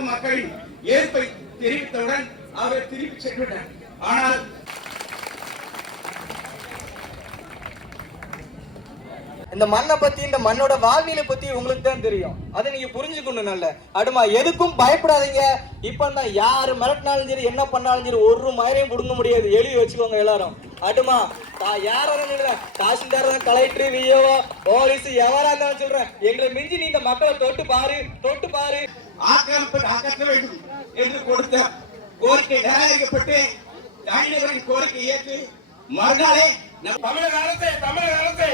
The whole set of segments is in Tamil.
தமிழக மக்களின் ஏற்பை தெரிவித்தவுடன் அவர் திரும்பி சென்றுவிட்டார் ஆனால் இந்த மண்ணை பத்தி இந்த மண்ணோட வாழ்வியலை பத்தி உங்களுக்கு தான் தெரியும். அதை நீங்க புரிஞ்சுக்கணும் நல்ல. அடுமா எதுக்கும் பயப்படாதீங்க. இப்ப தான் யாரு மிரட்டினாலும் சரி என்ன பண்ணாலும் சரி ஒரு மயிரையும் புடுங்க முடியாது. எழுதி வச்சுக்கோங்க எல்லாரும். அடுமா தா- யாரா இருந்தாலும் கலெக்டர் விஓ போலீஸ் எவரா இருந்தாலும் சொல்றேன். எங்களை மிஞ்சி நீ இந்த மக்களை தொட்டு பாரு தொட்டு பாரு. ஆக்கிரமிப்பு அகற்ற வேண்டும் என்று கொடுத்த கோரிக்கை நிராகரிக்கப்பட்டு தனிநபரின் கோரிக்கை ஏற்று மறுநாளே தமிழக அரசே தமிழக அரசே.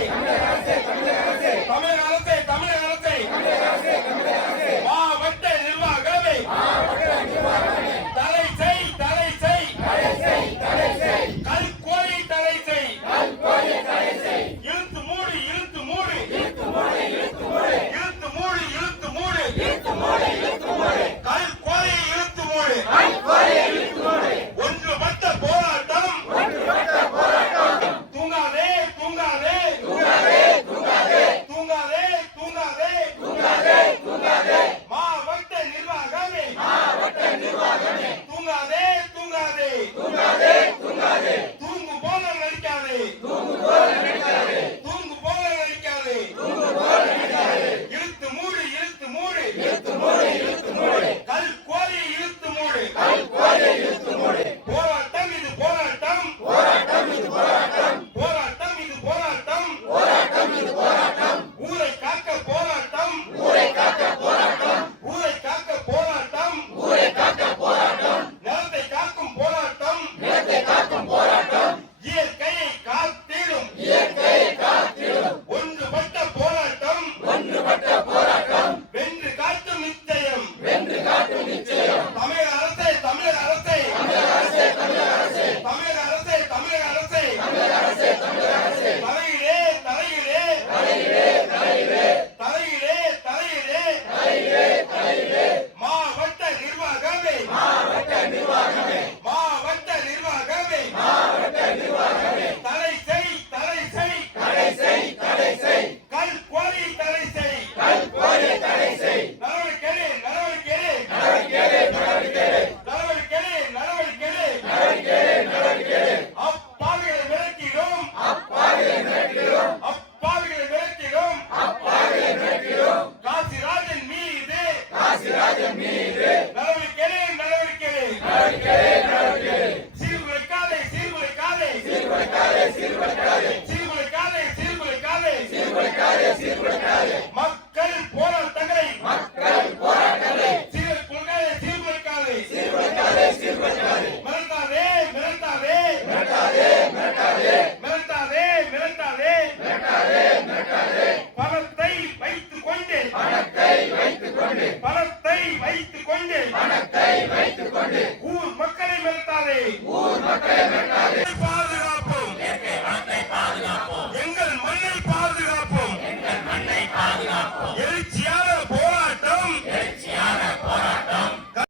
Mbappé